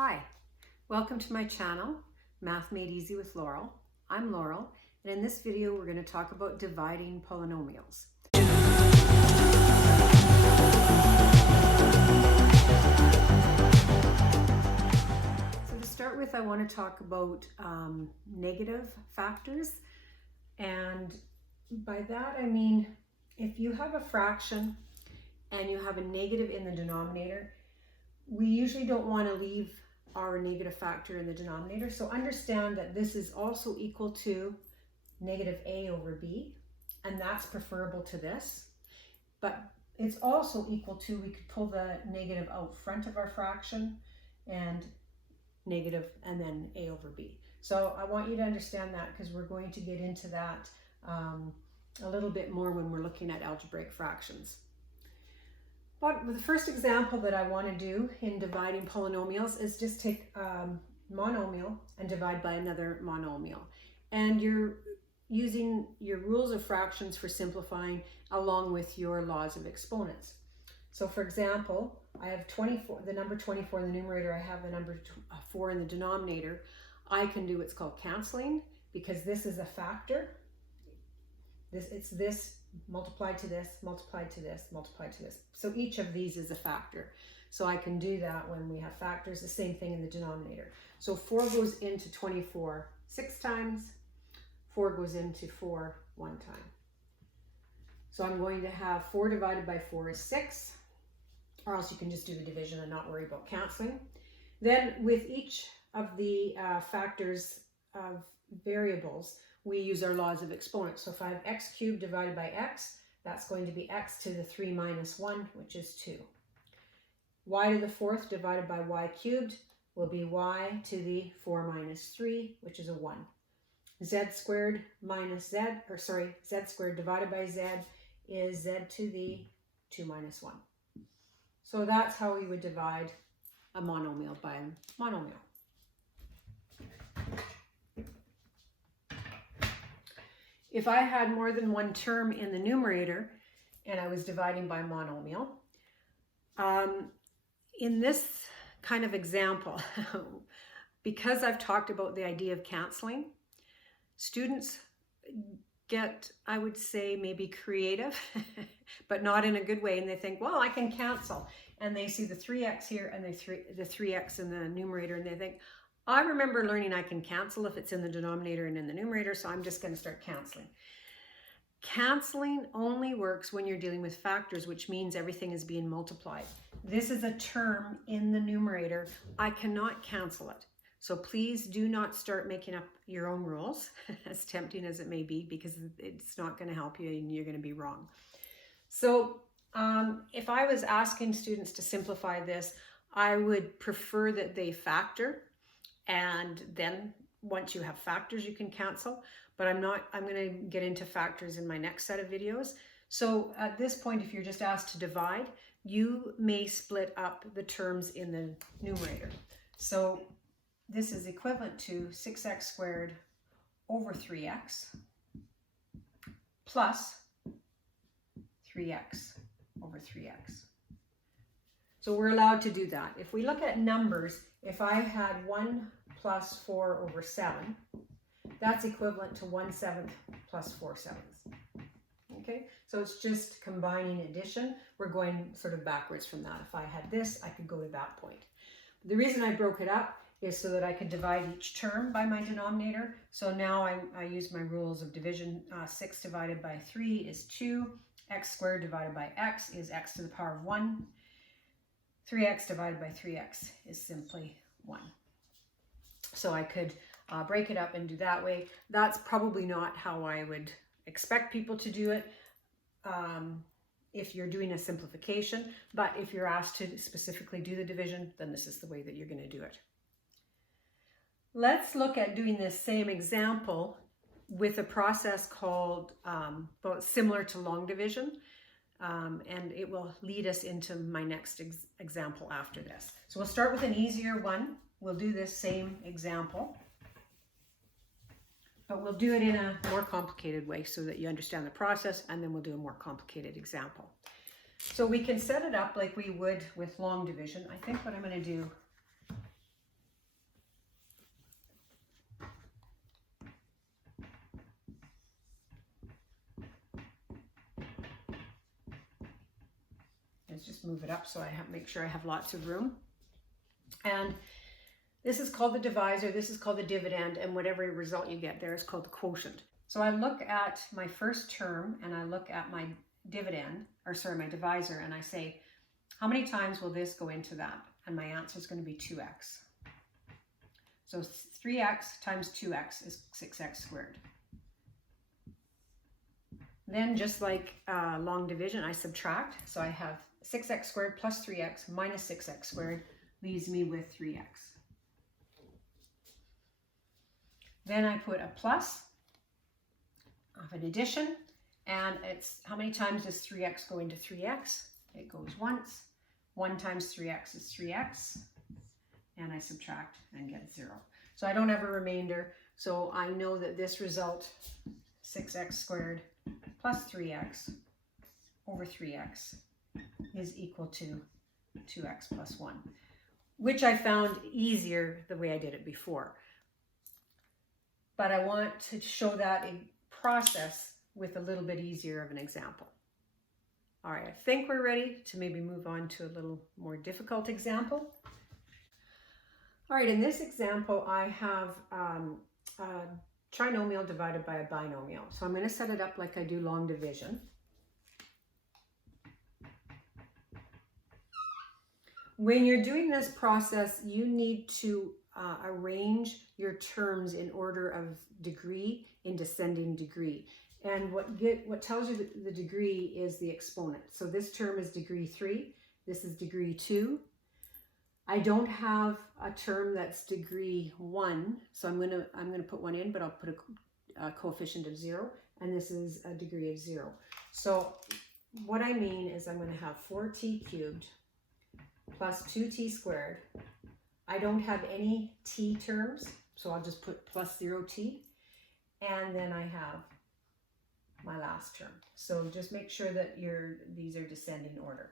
Hi, welcome to my channel, Math Made Easy with Laurel. I'm Laurel, and in this video we're going to talk about dividing polynomials. So to start with, I want to talk about negative factors, and by that I mean if you have a fraction and you have a negative in the denominator, we usually don't want to leave our negative factor in the denominator. So understand that this is also equal to negative a over b, and that's preferable to this. But it's also equal to, we could pull the negative out front of our fraction and negative and then a over b. So I want you to understand that because we're going to get into that a little bit more when we're looking at algebraic fractions. But the first example that I want to do in dividing polynomials is just take a monomial and divide by another monomial. And you're using your rules of fractions for simplifying along with your laws of exponents. So for example, I have 24, the number 24 in the numerator, I have the number 4 in the denominator. I can do what's called canceling because this is a factor. It's this multiplied to this, multiplied to this, multiplied to this. So each of these is a factor. So I can do that when we have factors, the same thing in the denominator. So 4 goes into 24 6 times, 4 goes into 4 1 time. So I'm going to have 4 divided by 4 is 6, or else you can just do the division and not worry about canceling. Then with each of the factors of variables, we use our laws of exponents. So if I have x cubed divided by x, that's going to be x to the 3 minus 1, which is 2. Y to the 4th divided by y cubed will be y to the 4 minus 3, which is a 1. Z squared minus z, z squared divided by z is z to the 2 minus 1. So that's how we would divide a monomial by a monomial. If I had more than one term in the numerator and I was dividing by monomial, in this kind of example, because I've talked about the idea of canceling, students get, I would say, maybe creative, but not in a good way. And they think, well, I can cancel. And they see the 3x here and the 3x in the numerator, and they think, I remember learning I can cancel if it's in the denominator and in the numerator, so I'm just going to start canceling. Canceling only works when you're dealing with factors, which means everything is being multiplied. This is a term in the numerator. I cannot cancel it. So please do not start making up your own rules, as tempting as it may be, because it's not going to help you and you're going to be wrong. So if I was asking students to simplify this, I would prefer that they factor. And then once you have factors, you can cancel, but I'm going to get into factors in my next set of videos. So at this point, if you're just asked to divide, you may split up the terms in the numerator. So this is equivalent to 6x squared over 3x plus 3x over 3x. So we're allowed to do that. If we look at numbers, if I had 1 plus 4 over 7, that's equivalent to 1/7 plus 4/7. Okay, so it's just combining addition. We're going sort of backwards from that. If I had this, I could go to that point. The reason I broke it up is so that I could divide each term by my denominator. So now I use my rules of division. 6 divided by 3 is 2. X squared divided by x is x to the power of 1. 3x divided by 3x is simply 1. So I could break it up and do that way. That's probably not how I would expect people to do it if you're doing a simplification. But if you're asked to specifically do the division, then this is the way that you're going to do it. Let's look at doing this same example with a process called, similar to long division. And it will lead us into my next example after this. So we'll start with an easier one. We'll do this same example, but we'll do it in a more complicated way so that you understand the process, and then we'll do a more complicated example. So we can set it up like we would with long division. I think what I'm going to do just move it up so I make sure I have lots of room. And this is called the divisor, this is called the dividend, and whatever result you get there is called the quotient. So I look at my first term and I look at my dividend, or sorry, my divisor, and I say, how many times will this go into that? And my answer is going to be 2x. So 3x times 2x is 6x squared. Then just like long division, I subtract. So I have 6x squared plus 3x minus 6x squared leaves me with 3x. Then I put a plus of an addition, and it's how many times does 3x go into 3x? It goes once. 1 times 3x is 3x, and I subtract and get 0. So I don't have a remainder, so I know that this result, 6x squared plus 3x over 3x, is equal to 2x plus 1, which I found easier the way I did it before. But I want to show that process with a little bit easier of an example. All right, I think we're ready to maybe move on to a little more difficult example. All right, in this example, I have a trinomial divided by a binomial. So I'm going to set it up like I do long division. When you're doing this process, you need to arrange your terms in order of degree in descending degree. And what tells you the degree is the exponent. So this term is degree 3, this is degree 2. I don't have a term that's degree 1, so I'm gonna put 1 in, but I'll put a coefficient of 0, and this is a degree of 0. So what I mean is I'm gonna have 4t cubed plus 2t squared. I don't have any t terms, so I'll just put plus 0t, and then I have my last term. So just make sure that these are descending order.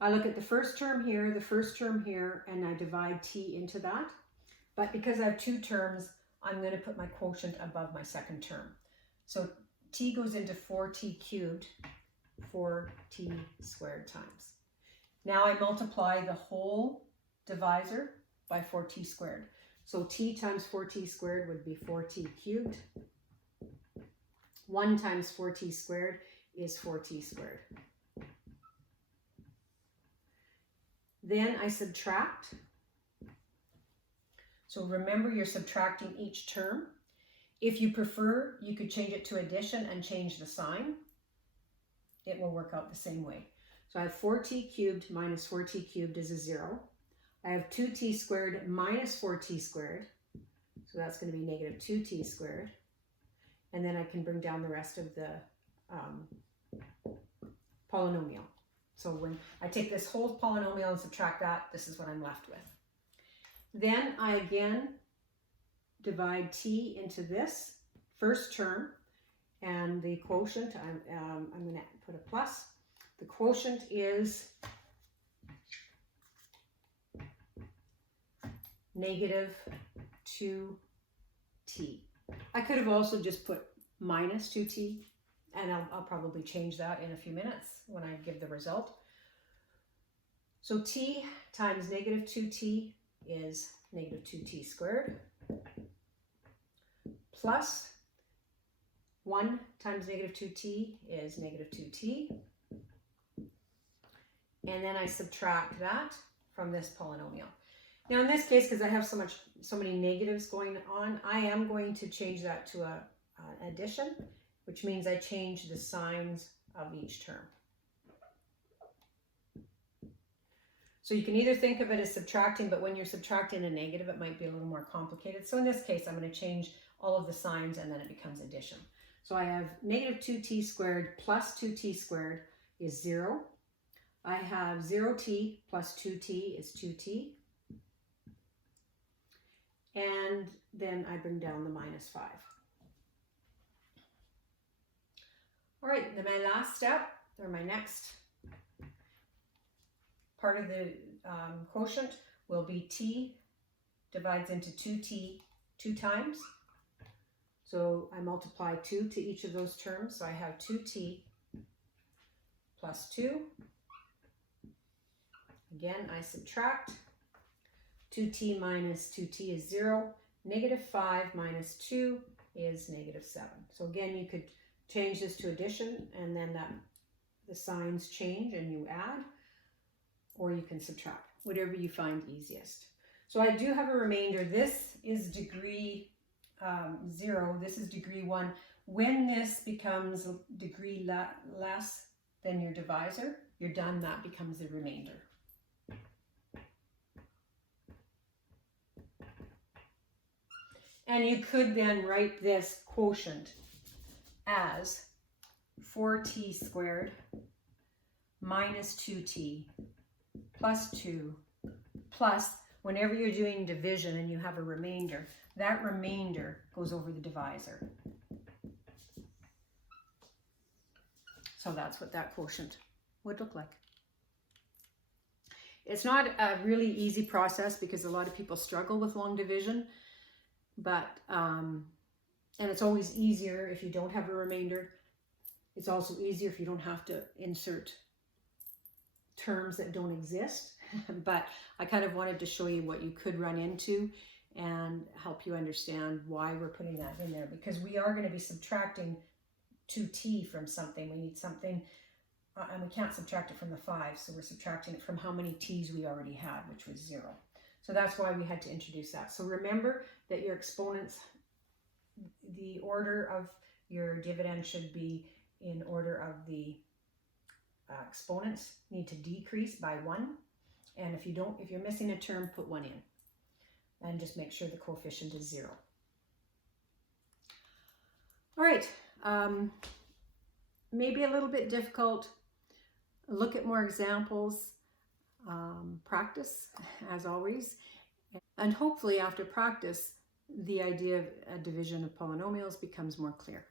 I look at the first term here, and I divide t into that. But because I have 2 terms, I'm going to put my quotient above my second term. So t goes into 4t cubed, 4t squared times. Now I multiply the whole divisor by 4t squared. So t times 4t squared would be 4t cubed. 1 times 4t squared is 4t squared. Then I subtract. So remember, you're subtracting each term. If you prefer, you could change it to addition and change the sign. It will work out the same way. So I have 4t cubed minus 4t cubed is a 0. I have 2t squared minus 4t squared. So that's going to be negative 2t squared. And then I can bring down the rest of the polynomial. So when I take this whole polynomial and subtract that, this is what I'm left with. Then I again divide t into this first term, and the quotient, I'm going to put a plus. The quotient is negative 2t. I could have also just put minus 2t, and I'll probably change that in a few minutes when I give the result. So t times negative 2t is negative 2t squared, plus 1 times negative 2t is negative 2t, and then I subtract that from this polynomial. Now in this case, because I have so many negatives going on, I am going to change that to an addition, which means I change the signs of each term. So you can either think of it as subtracting, but when you're subtracting a negative, it might be a little more complicated. So in this case, I'm going to change all of the signs, and then it becomes addition. So I have negative 2t squared plus 2t squared is 0. I have 0t plus 2t is 2t. And then I bring down the minus 5. All right, then my last step, or my next part of the quotient will be t divides into 2t 2 times. So I multiply 2 to each of those terms. So I have 2t plus 2. Again, I subtract. 2t minus 2t is 0. Negative 5 minus 2 is negative 7. So again, you could change this to addition, and then the signs change and you add, or you can subtract, whatever you find easiest. So I do have a remainder. This is degree 0. This is degree 1. When this becomes degree less than your divisor, you're done. That becomes the remainder. And you could then write this quotient as 4t squared minus 2t plus 2 plus, whenever you're doing division and you have a remainder, that remainder goes over the divisor. So that's what that quotient would look like. It's not a really easy process because a lot of people struggle with long division, but and it's always easier if you don't have a remainder. It's also easier if you don't have to insert terms that don't exist. But I kind of wanted to show you what you could run into and help you understand why we're putting that in there, because we are going to be subtracting 2t from something. We need something, and we can't subtract it from the 5, so we're subtracting it from how many t's we already had, which was 0. So that's why we had to introduce that. So remember that your exponents, the order of your dividend should be in order of the exponents need to decrease by 1. And if you're missing a term, put 1 in. And just make sure the coefficient is 0. All right, maybe a little bit difficult. Look at more examples. Practice, as always. And hopefully after practice, the idea of a division of polynomials becomes more clear.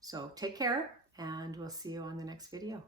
So take care, and we'll see you on the next video.